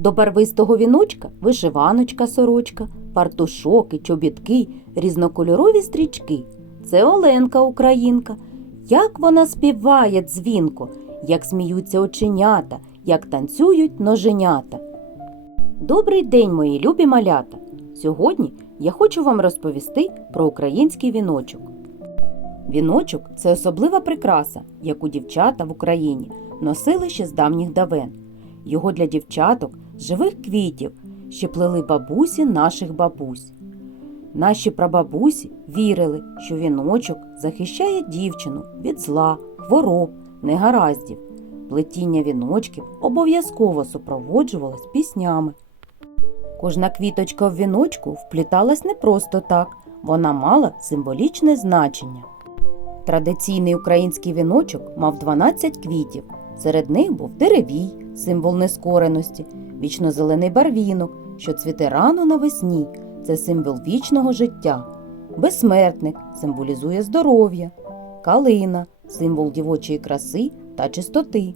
До барвистого віночка вишиваночка сорочка, партушоки, чобітки, різнокольорові стрічки. Це Оленка Українка. Як вона співає дзвінко, як сміються оченята, як танцюють ноженята. Добрий день, мої любі малята! Сьогодні я хочу вам розповісти про український віночок. Віночок це особлива прикраса, яку дівчата в Україні носили ще з давніх давен. Його для дівчаток живих квітів ще плели бабусі наших бабусь. Наші прабабусі вірили, що віночок захищає дівчину від зла, хвороб, негараздів. Плетіння віночків обов'язково супроводжувалось піснями. Кожна квіточка в віночку впліталась не просто так, вона мала символічне значення. Традиційний український віночок мав 12 квітів. Серед них був деревій, символ нескореності, вічнозелений барвінок, що цвіте рано навесні, це символ вічного життя, безсмертник символізує здоров'я, калина символ дівочої краси та чистоти.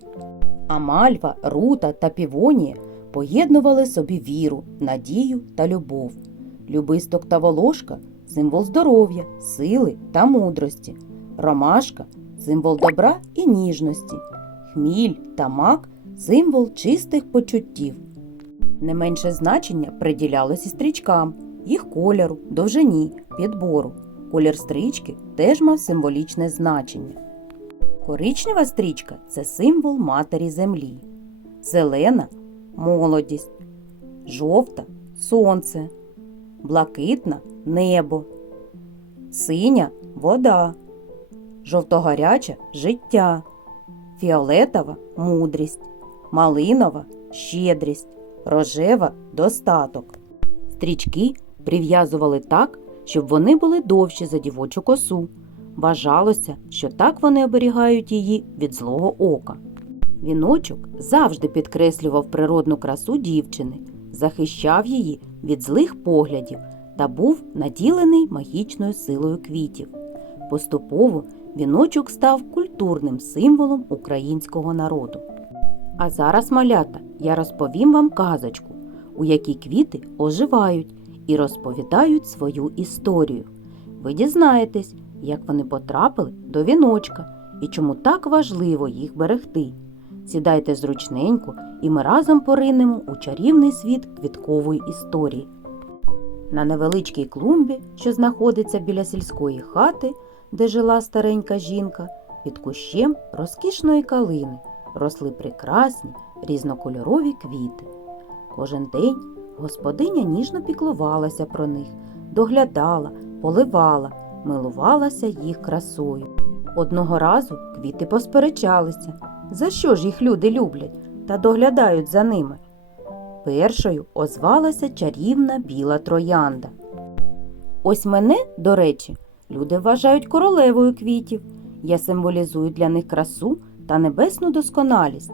А мальва, рута та півонія поєднували собі віру, надію та любов. Любисток та волошка символ здоров'я, сили та мудрості. Ромашка символ добра і ніжності. Хміль та мак символ чистих почуттів. Не менше значення приділялось і стрічкам, їх кольору, довжині, підбору. Колір стрічки теж мав символічне значення. Коричнева стрічка це символ матері землі, зелена молодість, жовта сонце, блакитна небо, синя вода, жовтогаряча життя, фіолетова мудрість, малинова щедрість, рожева достаток. Стрічки прив'язували так, щоб вони були довші за дівочу косу. Вважалося, що так вони оберігають її від злого ока. Віночок завжди підкреслював природну красу дівчини, захищав її від злих поглядів та був наділений магічною силою квітів. Поступово віночок став культурним символом українського народу. А зараз, малята, я розповім вам казочку, у якій квіти оживають і розповідають свою історію. Ви дізнаєтесь, як вони потрапили до віночка і чому так важливо їх берегти. Сідайте зручненько, і ми разом поринемо у чарівний світ квіткової історії. На невеличкій клумбі, що знаходиться біля сільської хати, де жила старенька жінка, під кущем розкішної калини росли прекрасні різнокольорові квіти. Кожен день господиня ніжно піклувалася про них, доглядала, поливала, милувалася їх красою. Одного разу квіти посперечалися, за що ж їх люди люблять та доглядають за ними. Першою озвалася чарівна біла троянда. Ось мене, до речі, люди вважають королевою квітів. Я символізую для них красу та небесну досконалість.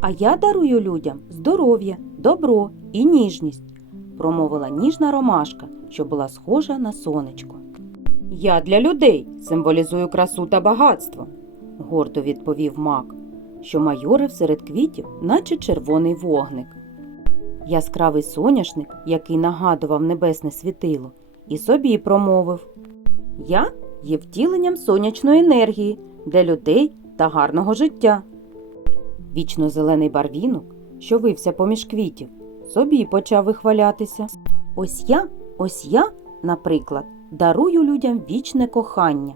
А я дарую людям здоров'я, добро і ніжність, промовила ніжна ромашка, що була схожа на сонечко. Я для людей символізую красу та багатство, гордо відповів мак, що майорив серед квітів, наче червоний вогник. Яскравий соняшник, який нагадував небесне світило, і собі промовив Я є втіленням сонячної енергії для людей та гарного життя. Вічно зелений барвінок, що вився поміж квітів, собі почав вихвалятися. Ось я, ось я, наприклад, дарую людям вічне кохання.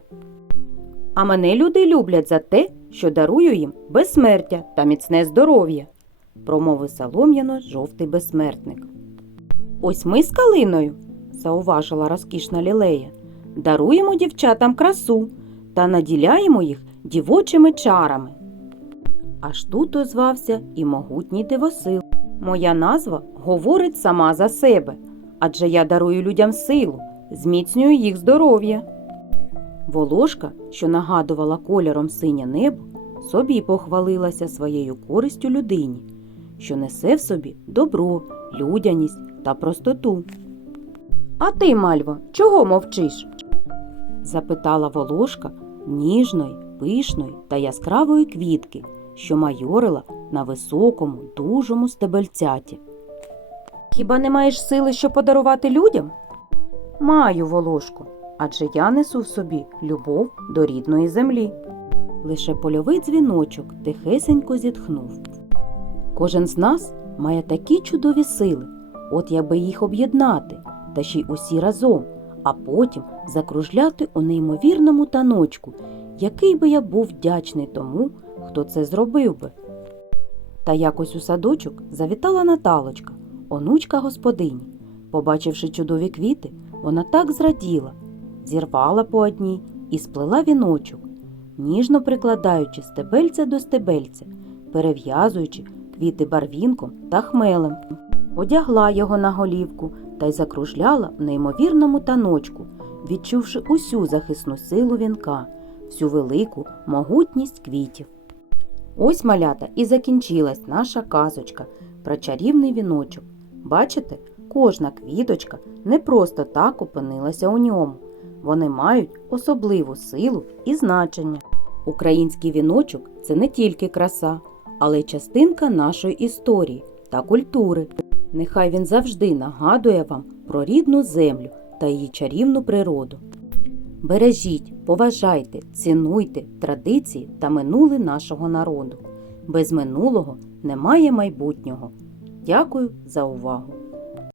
А мене люди люблять за те, що дарую їм безсмертя та міцне здоров'я, промовив солом'яно жовтий безсмертник. Ось ми з калиною, зауважила розкішна лілея, даруємо дівчатам красу та наділяємо їх дівочими чарами. Аж тут озвався і могутній дивосил. Моя назва говорить сама за себе, адже я дарую людям силу, зміцнюю їх здоров'я. Волошка, що нагадувала кольором синє небо, собі похвалилася своєю користю людині, що несе в собі добро, людяність та простоту. А ти, Мальво, чого мовчиш? запитала волошка ніжної, пишної та яскравої квітки, що майорила на високому, дужому стебельцяті. Хіба не маєш сили, що подарувати людям? Маю, волошку, адже я несу в собі любов до рідної землі. Лише польовий дзвіночок тихесенько зітхнув. Кожен з нас має такі чудові сили, от якби їх об'єднати, та ще й усі разом, а потім закружляти у неймовірному таночку, який би я був вдячний тому, хто це зробив би. Та якось у садочок завітала Наталочка, онучка господині. Побачивши чудові квіти, вона так зраділа, зірвала по одній і сплела віночок, ніжно прикладаючи стебельця до стебельця, перев'язуючи квіти барвінком та хмелем. Одягла його на голівку та й закружляла в неймовірному таночку, відчувши усю захисну силу вінка, всю велику могутність квітів. Ось малята і закінчилась наша казочка про чарівний віночок. Бачите, кожна квіточка не просто так опинилася у ньому. Вони мають особливу силу і значення. Український віночок це не тільки краса, але й частинка нашої історії та культури. Нехай він завжди нагадує вам про рідну землю та її чарівну природу. Бережіть, поважайте, цінуйте традиції та минуле нашого народу. Без минулого немає майбутнього. Дякую за увагу!